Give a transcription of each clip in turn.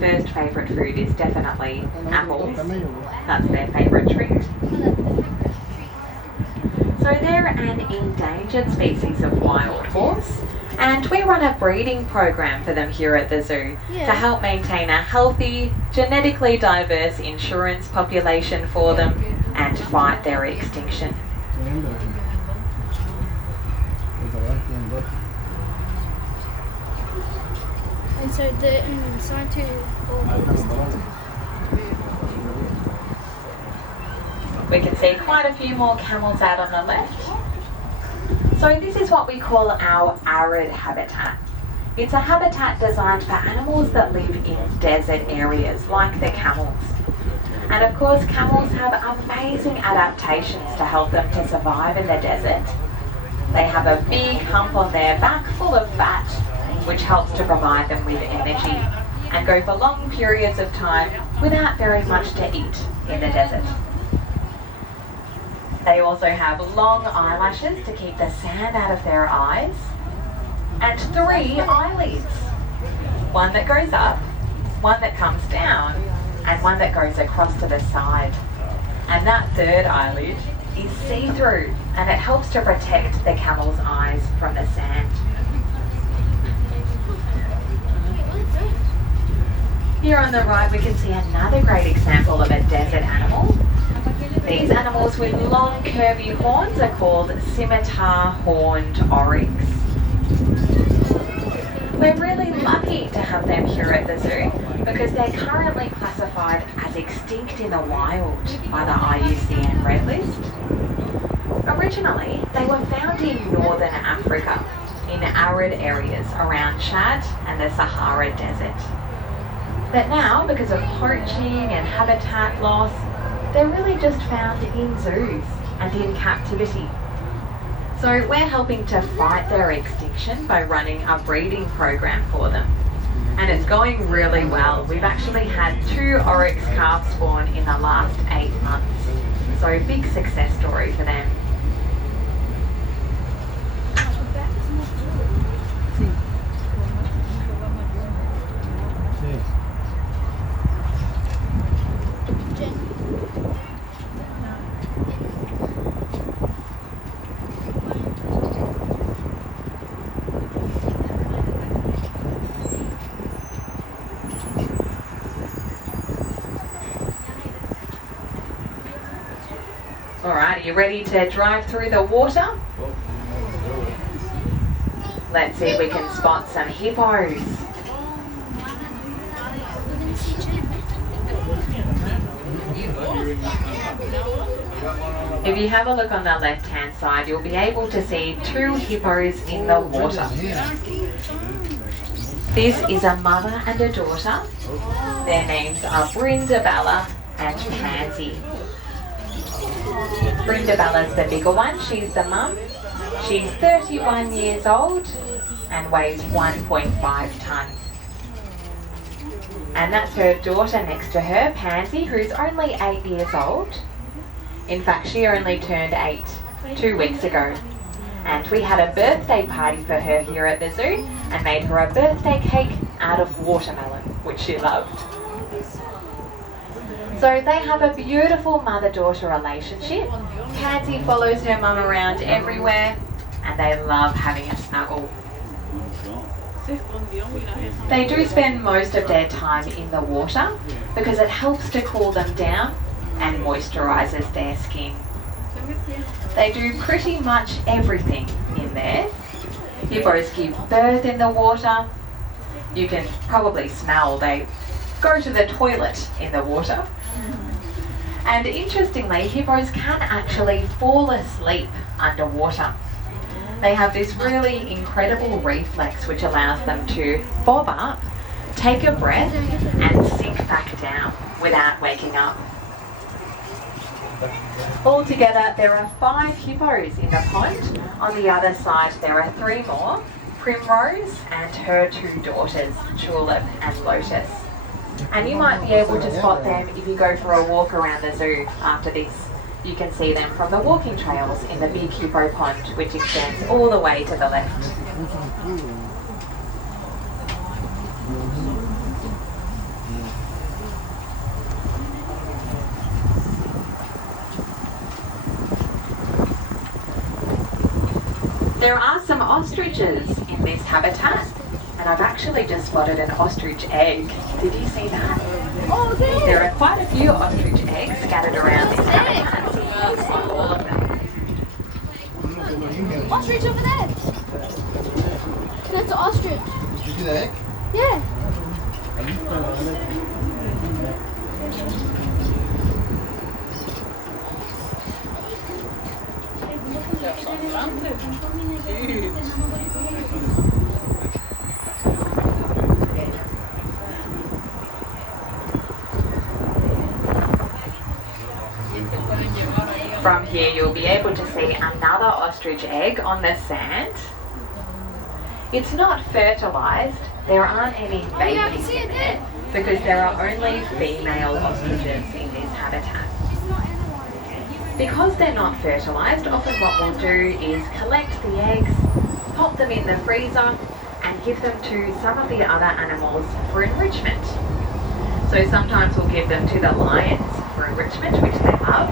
first favourite food is definitely apples. That's their favourite treat. So they're an endangered species of wild horse, and we run a breeding program for them here at the zoo to help maintain a healthy, genetically diverse insurance population for them and fight their extinction. And so the scientific We can see quite a few more camels out on the left. So this is what we call our arid habitat. It's a habitat designed for animals that live in desert areas, like the camels. And of course, camels have amazing adaptations to help them to survive in the desert. They have a big hump on their back full of fat, which helps to provide them with energy, and go for long periods of time without very much to eat in the desert. They also have long eyelashes to keep the sand out of their eyes, and 3 eyelids. One that goes up, one that comes down, and one that goes across to the side. And that 3rd eyelid is see-through, and it helps to protect the camel's eyes from the sand. Here on the right we can see another great example of a desert animal. These animals with long curvy horns are called scimitar horned oryx. We're really lucky to have them here at the zoo because they're currently classified as extinct in the wild by the IUCN Red List. Originally, they were found in northern Africa, in arid areas around Chad and the Sahara Desert. But now, because of poaching and habitat loss, they're really just found in zoos and in captivity. So we're helping to fight their extinction by running a breeding program for them. And it's going really well. We've actually had 2 oryx calves spawn in the last 8 months. So big success story for them. Alright, are you ready to drive through the water? Let's see if we can spot some hippos. If you have a look on the left-hand side, you'll be able to see 2 hippos in the water. This is a mother and a daughter. Their names are Brindabella and Pansy. Brindabella's the bigger one, she's the mum. She's 31 years old and weighs 1.5 tonne. And that's her daughter next to her, Pansy, who's only 8 years old. In fact, she only turned 8 2 weeks ago. And we had a birthday party for her here at the zoo and made her a birthday cake out of watermelon, which she loved. So they have a beautiful mother-daughter relationship. Pansy follows her mum around everywhere and they love having a snuggle. They do spend most of their time in the water because it helps to cool them down and moisturises their skin. They do pretty much everything in there. Hippos give birth in the water. You can probably smell they go to the toilet in the water. And interestingly, hippos can actually fall asleep underwater. They have this really incredible reflex which allows them to bob up, take a breath and sink back down without waking up. Altogether, there are 5 hippos in the pond. On the other side, there are 3 more, Primrose and her 2 daughters, Tulip and Lotus. And you might be able to spot them if you go for a walk around the zoo after this. You can see them from the walking trails in the big hippo pond, which extends all the way to the left. There are some ostriches in this habitat, and I've actually just spotted an ostrich egg. Did you see that? Oh, there. There are quite a few ostrich eggs scattered around this habitat, so you can see all of them. Ostrich over there. That's an ostrich. Did you see the egg? Yeah. From here you'll be able to see another ostrich egg on the sand. It's not fertilised, there aren't any babies in it because there are only female ostriches in this habitat. Because they're not fertilised, often what we'll do is collect the eggs, pop them in the freezer and give them to some of the other animals for enrichment. So sometimes we'll give them to the lions for enrichment, which they love.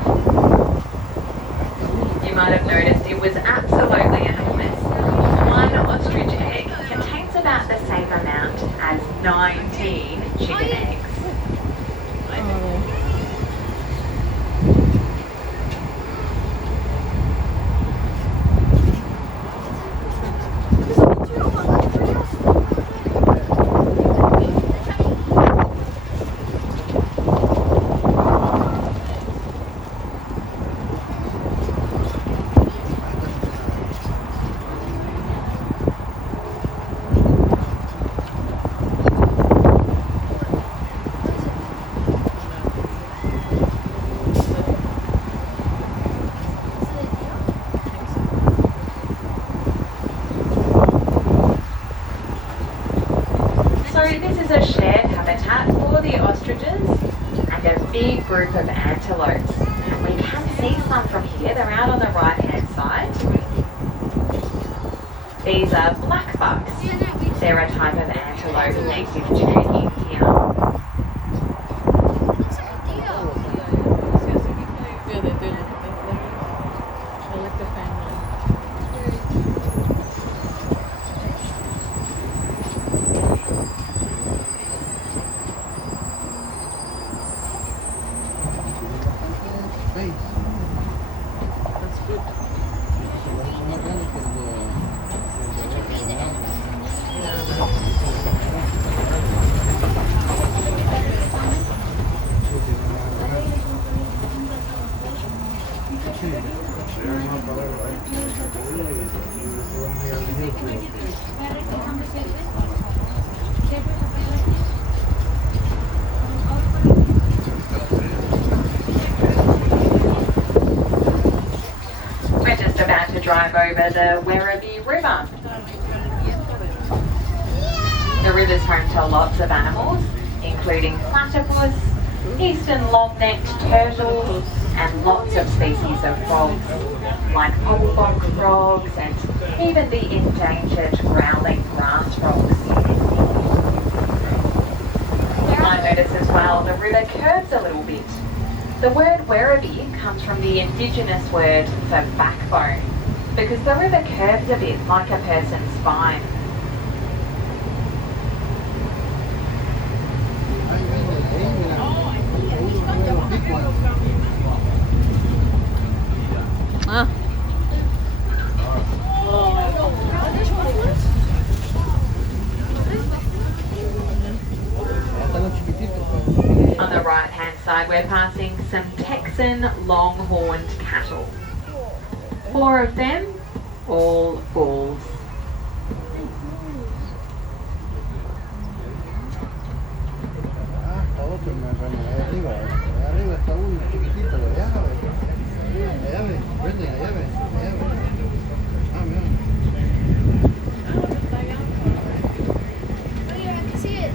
You might have noticed it was absolutely enormous. One ostrich egg contains about the same amount as 19 chicken eggs. So this is a shared habitat for the ostriches and a big group of antelopes. And we can see some from here, they're out on the right hand side. These are black bucks. They're a type of antelope native to India. We're just about to drive over the Werribee River. The river's home to lots of animals, including platypus, eastern long-necked turtles, and lots of species of frogs, like purple-bog frogs and even the endangered growling grass frogs. You might notice as well the river curves a little bit. The word Werribee comes from the indigenous word for backbone, because the river curves a bit like a person's spine. On the right hand side we're passing some Texan longhorned cattle. 4 of them, all bulls. Arriba está uno chiquitito, allá ve, Brendan, allá ve. Ah, mira. Oh, yeah, I can see it.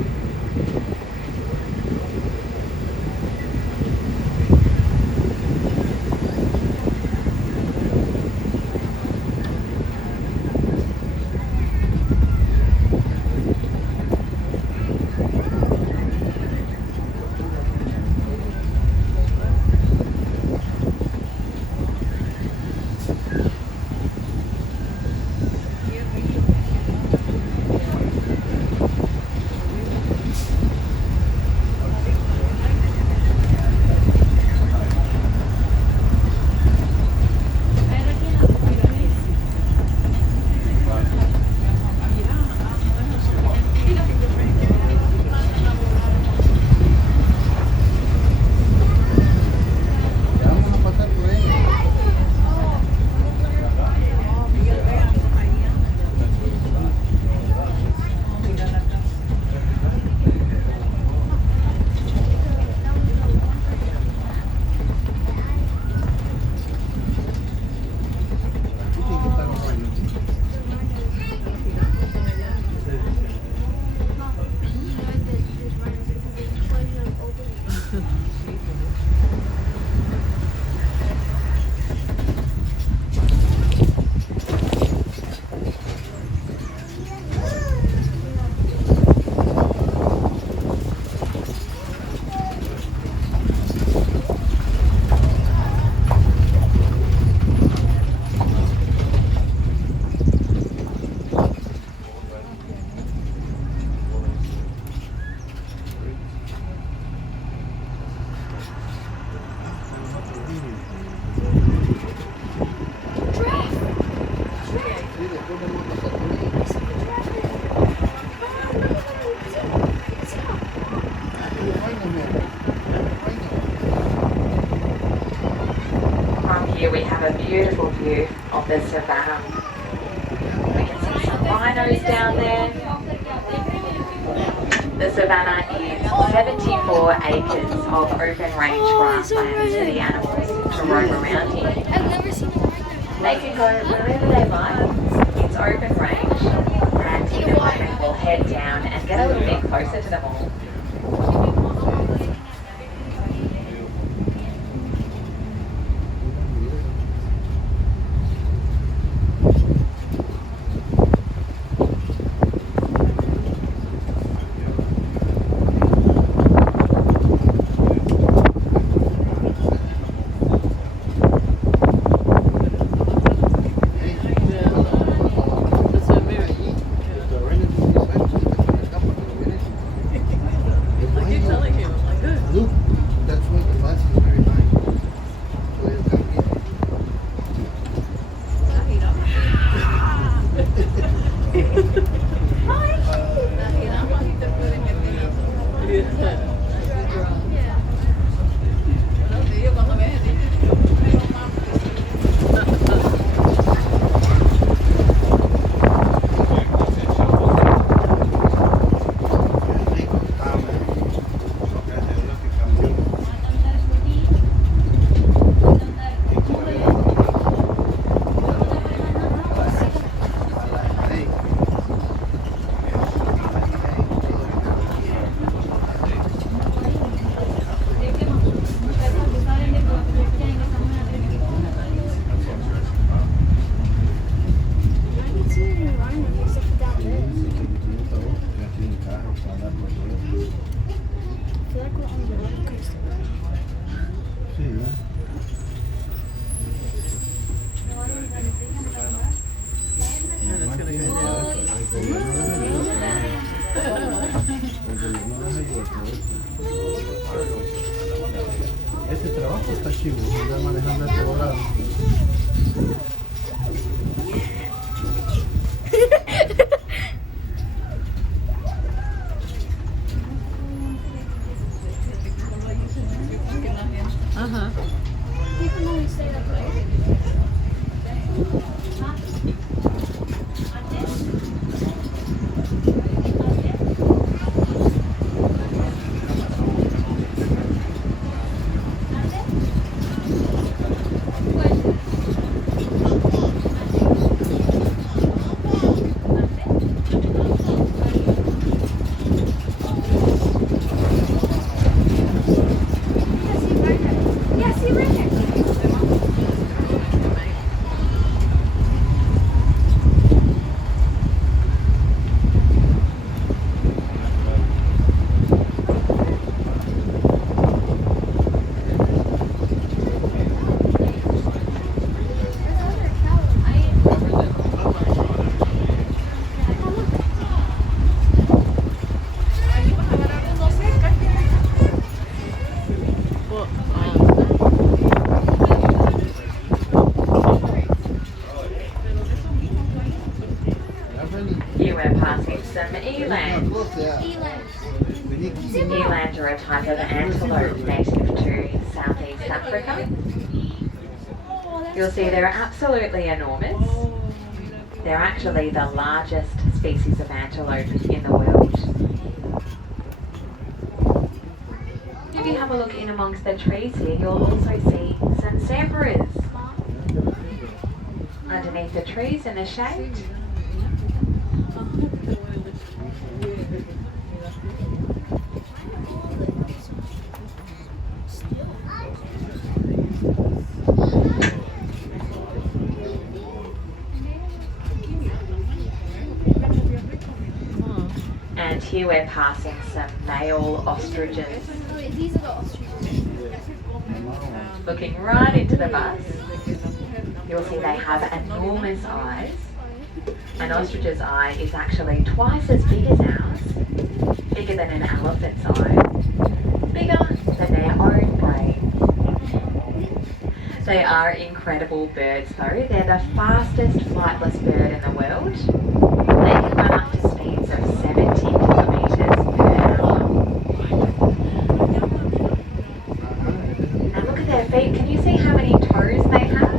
beautiful view of the savannah. We can see some rhinos down there. The savannah is 74 acres of open range grasslands for the animals to roam around in. I've never seen a rhino. They can go wherever they like. It's open range, and in a moment we'll head down and get a little bit closer to them all. Look, that's why the bus is very high. So it's coming. Ese trabajo está chivo, andar manejando a todo lado. People only stay up late. Here we're passing some eland. Eland. Eland are a type of antelope native to Southeast Africa. You'll see they're absolutely enormous. They're actually the largest species of antelope in the world. If you have a look in amongst the trees here, you'll also see some zebras underneath the trees in the shade. And here we're passing some male ostriches. Oh, these are the ostriches. Looking right into the bus, you'll see they have enormous eyes. An ostrich's eye is actually twice as big as ours, bigger than an elephant's eye, bigger than their own brain. They are incredible birds though. They're the fastest flightless bird in the world. They can run up to speeds of 70 kilometres per hour. And look at their feet. Can you see how many toes they have?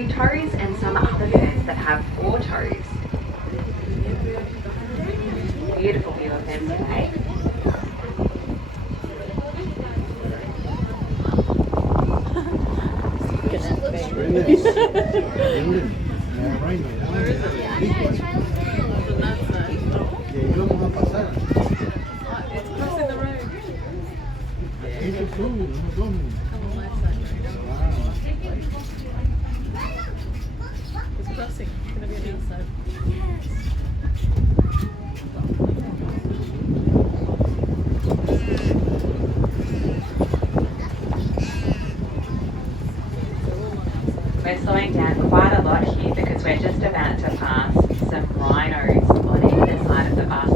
3 toes and some other birds that have 4 toes. Beautiful view of them today. Brilliant. Brilliant. Yeah, right, Yeah, it's right over there. Y ahí vamos a pasar. It's crossing the road. Eso es todo, no somos. It's crossing. It's going to be on the outside. We're slowing down quite a lot here because we're just about to pass some rhinos on either side of the bus.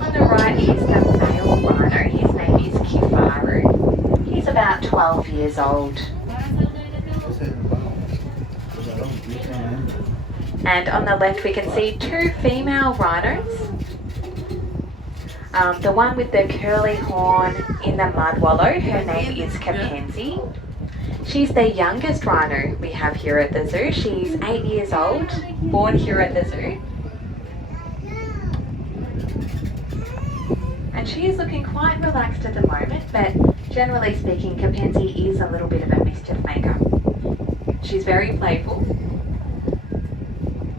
On the right is the male rhino. His name is Kifaru. He's about 12 years old. And on the left we can see 2 female rhinos. The one with the curly horn in the mud wallow, her name is Kapenzi. She's the youngest rhino we have here at the zoo. She's 8 years old, born here at the zoo. And she is looking quite relaxed at the moment, but generally speaking, Kapenzi is a little bit of a mischief maker. She's very playful.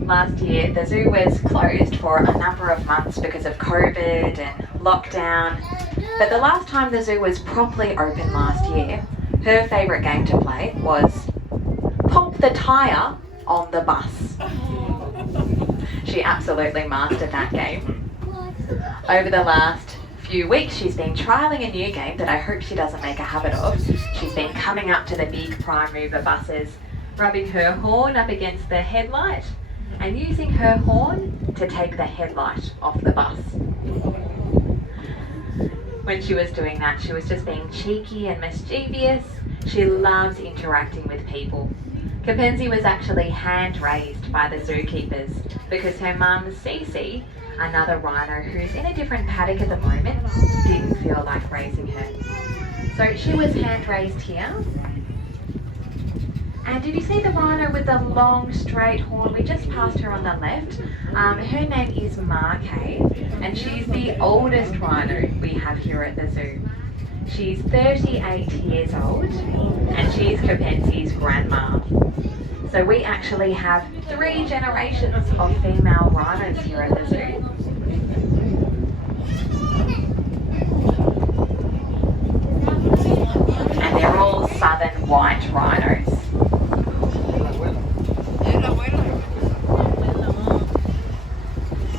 Last year, the zoo was closed for a number of months because of COVID and lockdown. But the last time the zoo was properly open last year, her favourite game to play was pop the tyre on the bus. She absolutely mastered that game. Over the last few weeks, she's been trialling a new game that I hope she doesn't make a habit of. She's been coming up to the big prime mover buses, rubbing her horn up against the headlight and using her horn to take the headlight off the bus. When she was doing that, she was just being cheeky and mischievous. She loves interacting with people. Kapenzi was actually hand-raised by the zookeepers because her mum, Cece, another rhino who's in a different paddock at the moment, didn't feel like raising her. So she was hand-raised here. And did you see the rhino with the long straight horn? We just passed her on the left. Her name is Markay, and she's the oldest rhino we have here at the zoo. She's 38 years old, and she's Kapenzi's grandma. So we actually have 3 generations of female rhinos here at the zoo. And they're all southern white rhinos.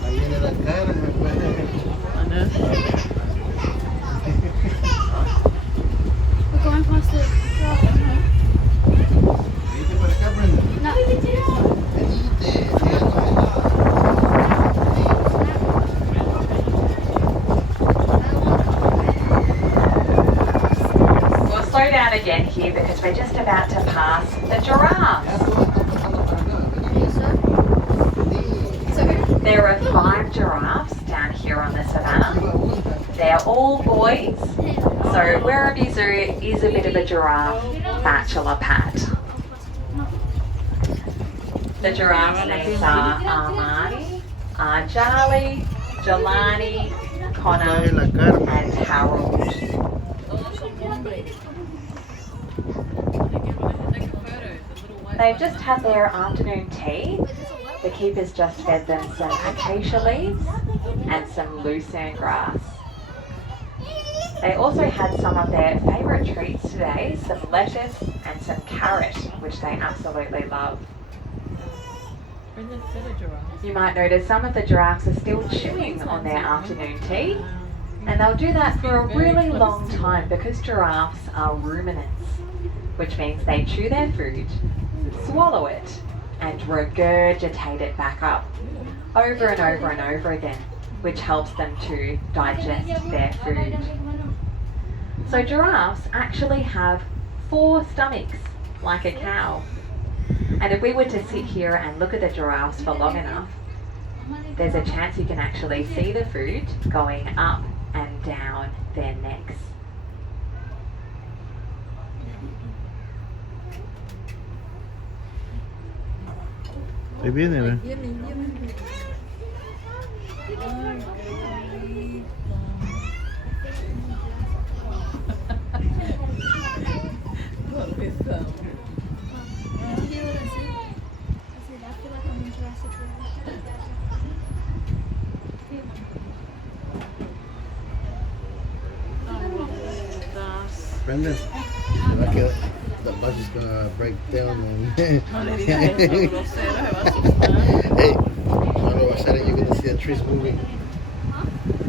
Ahí viene la cara, me puede. We're going past the rock. Vete para acá, Brenda. No. Venite, síganos. We'll slow down again here because we're just about to pass the giraffes. There are 5 giraffes down here on the savannah. They're all boys, so Werribee Zoo is a bit of a giraffe bachelor pad. The giraffes' names are Armani, Arjali, Jelani, Connor, and Harold. They've just had their afternoon tea. The keepers just fed them some acacia leaves and some lucerne grass. They also had some of their favourite treats today, some lettuce and some carrot, which they absolutely love. You might notice some of the giraffes are still chewing on their afternoon tea, and they'll do that for a really long time because giraffes are ruminants, which means they chew their food, swallow it, and regurgitate it back up over and over and over again, which helps them to digest their food. So giraffes actually have 4 stomachs, like a cow. And if we were to sit here and look at the giraffes for long enough, there's a chance you can actually see the food going up and down their necks. Ahí viene, ¿ve? Brendan, the bus is gonna break down. Hey, cuando va a salir, you're gonna see the trees moving.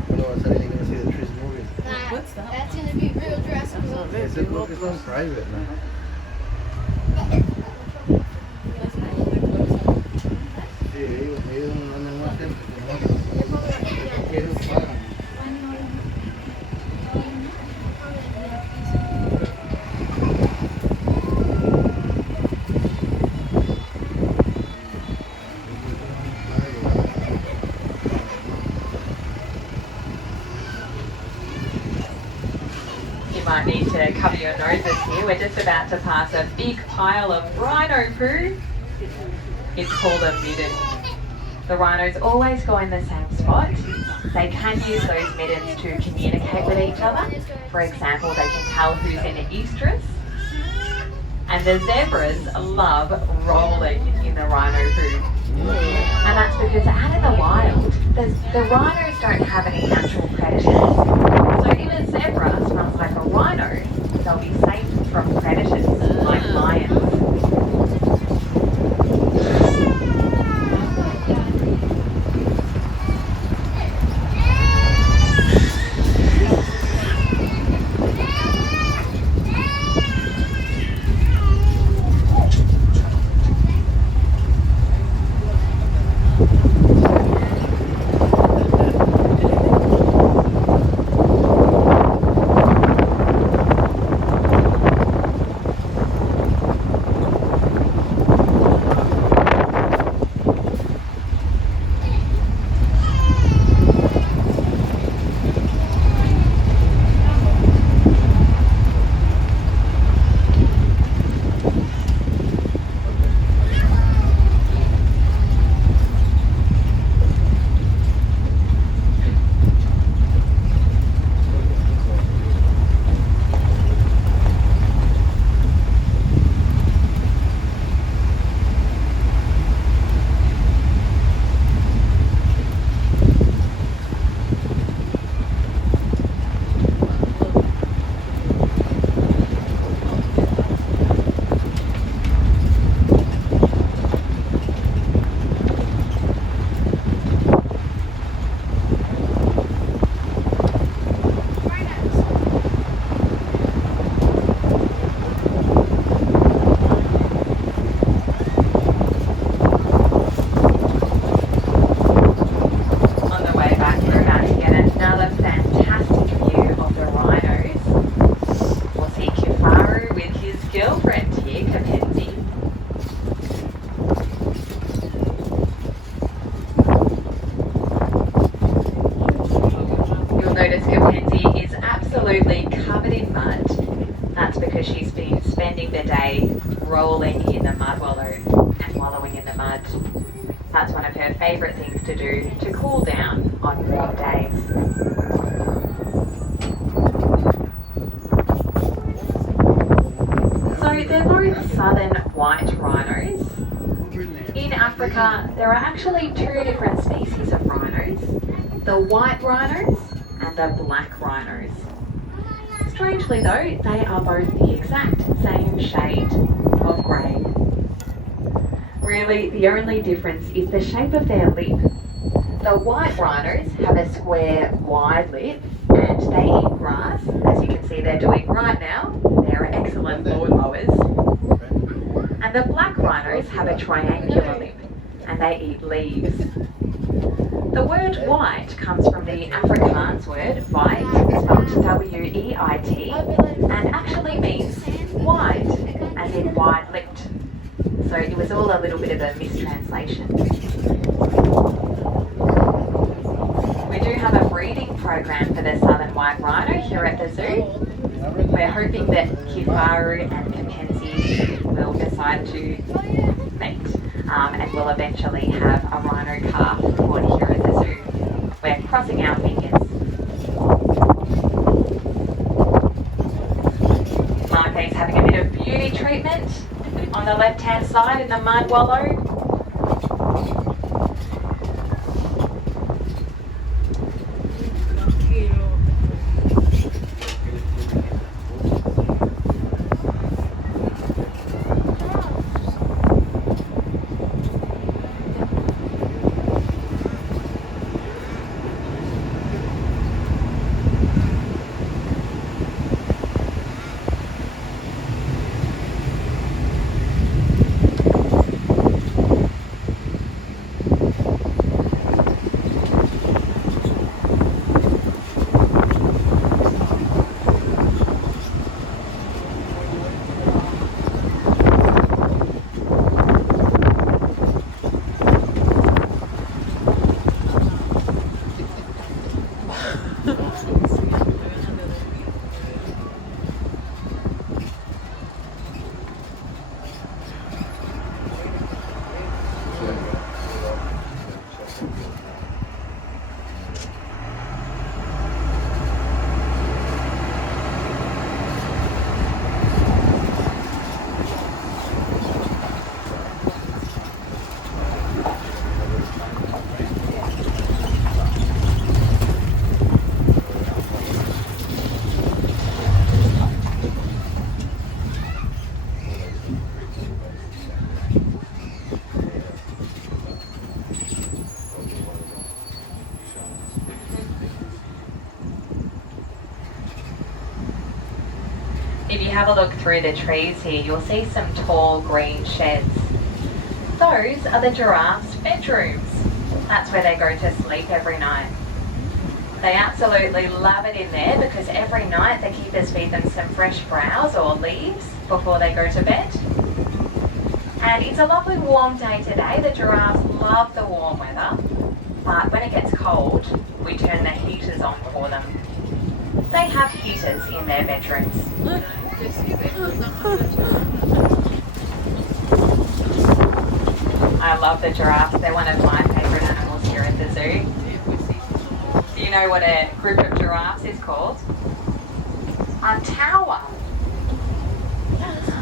Cuando va a salir, you're gonna see the trees moving. What's that? That's gonna be real Jurassic World. It's on private now. Sí, ellos no andan más cerca. Ellos pagan. You might need to cover your noses here. We're just about to pass a big pile of rhino poo. It's called a midden. The rhinos always go in the same spot. They can use those middens to communicate with each other. For example, they can tell who's in estrus. And the zebras love rolling in the rhino poo. And that's because out in the wild, the rhinos don't have any natural predators. So if a zebra smells like a rhino, they'll be safe from predators like lions. rolling in the mud wallow and wallowing in the mud. That's one of her favourite things to do to cool down on warm days. So they're both southern white rhinos. In Africa, there are actually two different species of rhinos, the white rhinos and the black rhinos. Strangely though, they are both the exact same shade of grey. Really, the only difference is the shape of their lip. The white rhinos have a square, wide lip and they eat grass, as you can see they're doing right now. They're excellent lawn mowers. And the black rhinos have a triangular lip, and they eat leaves. The word white comes from the Afrikaans word veit, spelled W-E-I-T, and actually means white, as in wide-lipped. So it was all a little bit of a mistranslation. We do have a breeding program for the southern white rhino here at the zoo. We're hoping that Kifaru and Kapenzi will decide to mate and we'll eventually have a rhino calf born here at the zoo. We're crossing our fingers. Marque's having a bit of beauty treatment on the left-hand side in the mud wallow. If you have a look through the trees here, you'll see some tall green sheds. Those are the giraffes' bedrooms. That's where they go to sleep every night. They absolutely love it in there because every night the keepers feed them some fresh browse or leaves before they go to bed. And it's a lovely warm day today. The giraffes love the warm weather, but when it gets cold, we turn the heaters on for them. They have heaters in their bedrooms. I love the giraffes. They're one of my favourite animals here at the zoo. Do you know what a group of giraffes is called? A tower.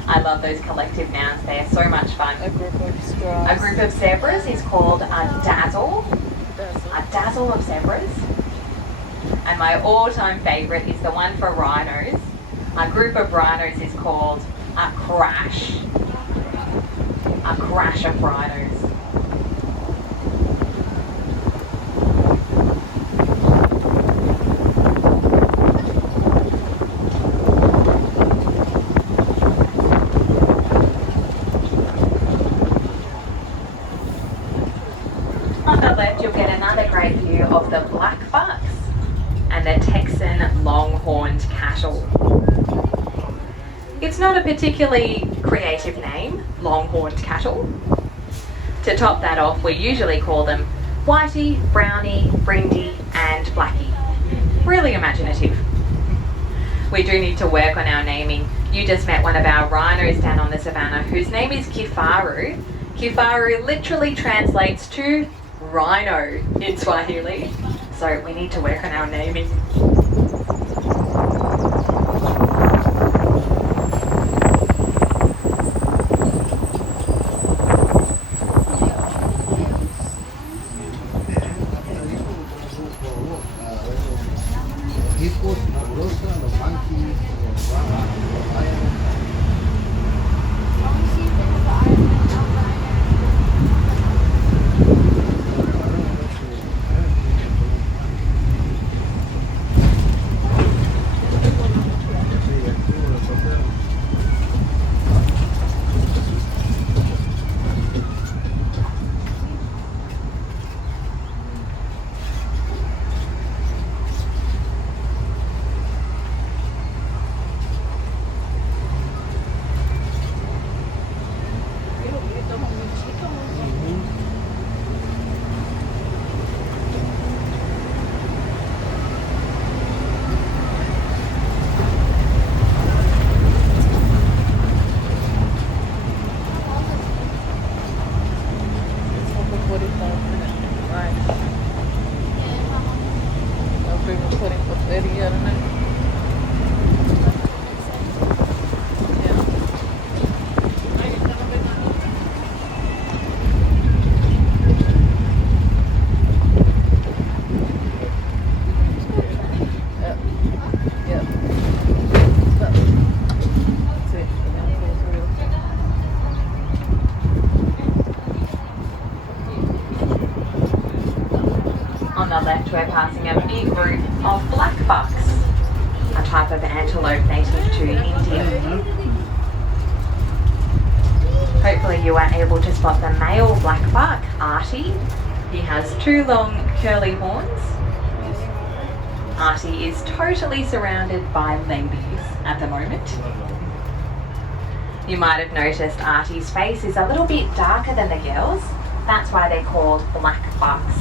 I love those collective nouns. They are so much fun. A group of straws. A group of zebras is called a dazzle. A dazzle of zebras. And my all-time favourite is the one for rhinos. A group of rhinos is called a crash. A crash of rhinos. On the left, you'll get another great view of the black bucks and the Texan longhorned cattle. It's not a particularly creative name, longhorned cattle. To top that off, we usually call them Whitey, Brownie, Brindy and Blackie. Really imaginative. We do need to work on our naming. You just met one of our rhinos down on the savannah whose name is Kifaru. Kifaru literally translates to rhino in Swahili. So we need to work on our naming. Hippos, fabulosa, los monkeys, los ramas, los lions. Right. No people putting for 30 yet, isn't it? Yeah. Yep. Yep. Stop. That's it. The downfall's real. On the left, we're passing a big group of black bucks, a type of antelope native to India. Hopefully you are able to spot the male black buck, Artie. He has 2 long curly horns. Artie is totally surrounded by ladies at the moment. You might have noticed Artie's face is a little bit darker than the girls. That's why they're called black bucks,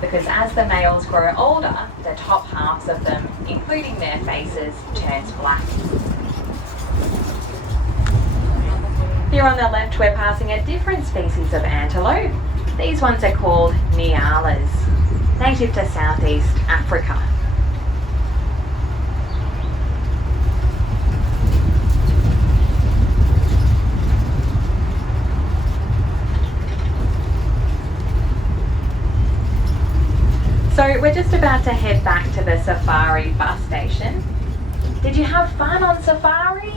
because as the males grow older, the top halves of them, including their faces, turns black. Here on the left, we're passing a different species of antelope. These ones are called nyalas, native to Southeast Africa. So we're just about to head back to the safari bus station. Did you have fun on safari?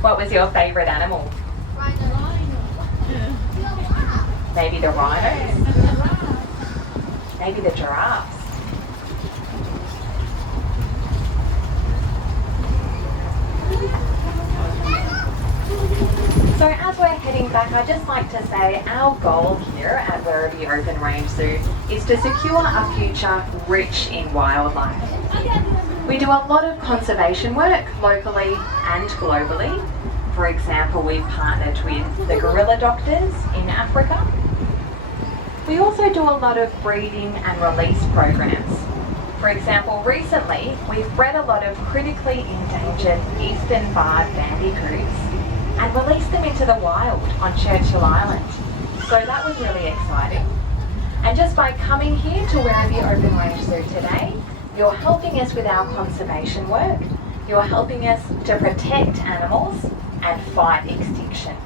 What was your favourite animal? Maybe the rhinos? Maybe the giraffes? So as we're heading back, I'd just like to say our goal here at Werribee Open Range Zoo is to secure a future rich in wildlife. We do a lot of conservation work locally and globally. For example, we've partnered with the gorilla doctors in Africa. We also do a lot of breeding and release programs. For example, recently we've bred a lot of critically endangered eastern barred bandicoots and released them into the wild on Churchill Island. So that was really exciting. And just by coming here to Werribee Open Range Zoo today, you're helping us with our conservation work, you're helping us to protect animals and fight extinction.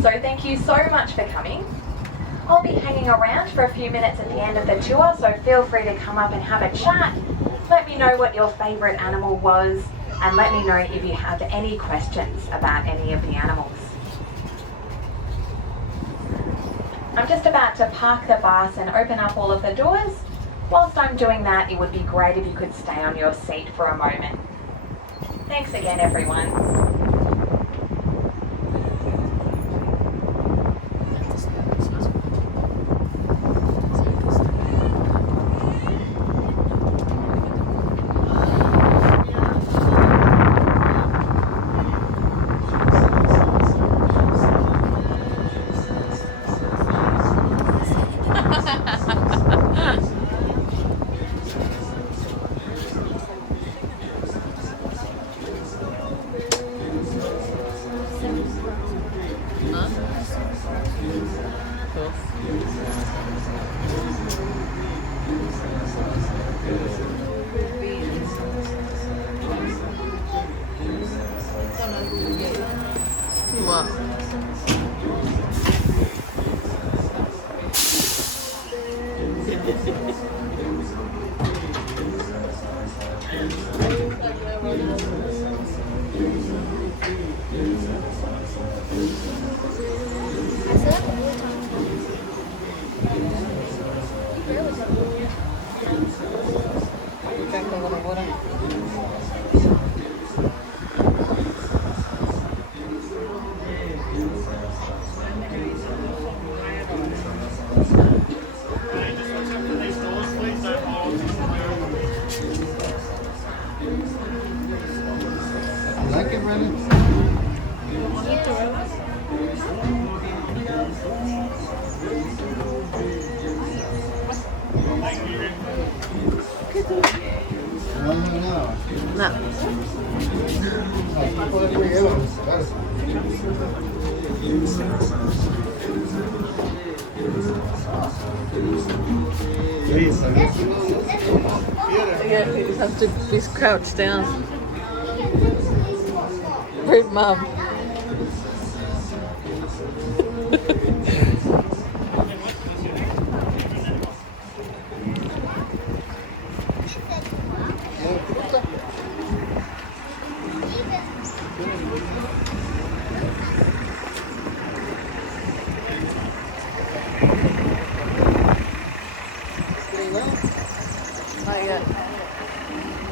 So thank you so much for coming. I'll be hanging around for a few minutes at the end of the tour, so feel free to come up and have a chat. Let me know what your favourite animal was, and let me know if you have any questions about any of the animals. I'm just about to park the bus and open up all of the doors. Whilst I'm doing that, it would be great if you could stay on your seat for a moment. Thanks again, everyone. Like it, Brennan? No. Sí, sabía que no quiere. Yeah, you have to be crouched down. Great mom. Not yet.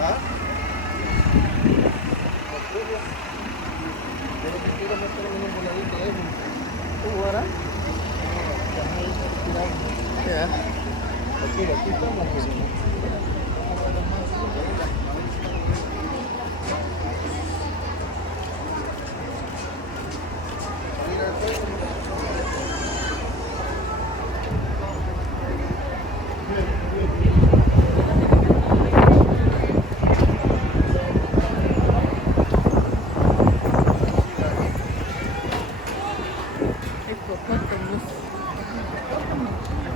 ¿Ah? Pero si quiero meter en un voladito de eso. Water? Yeah. Aquí estamos.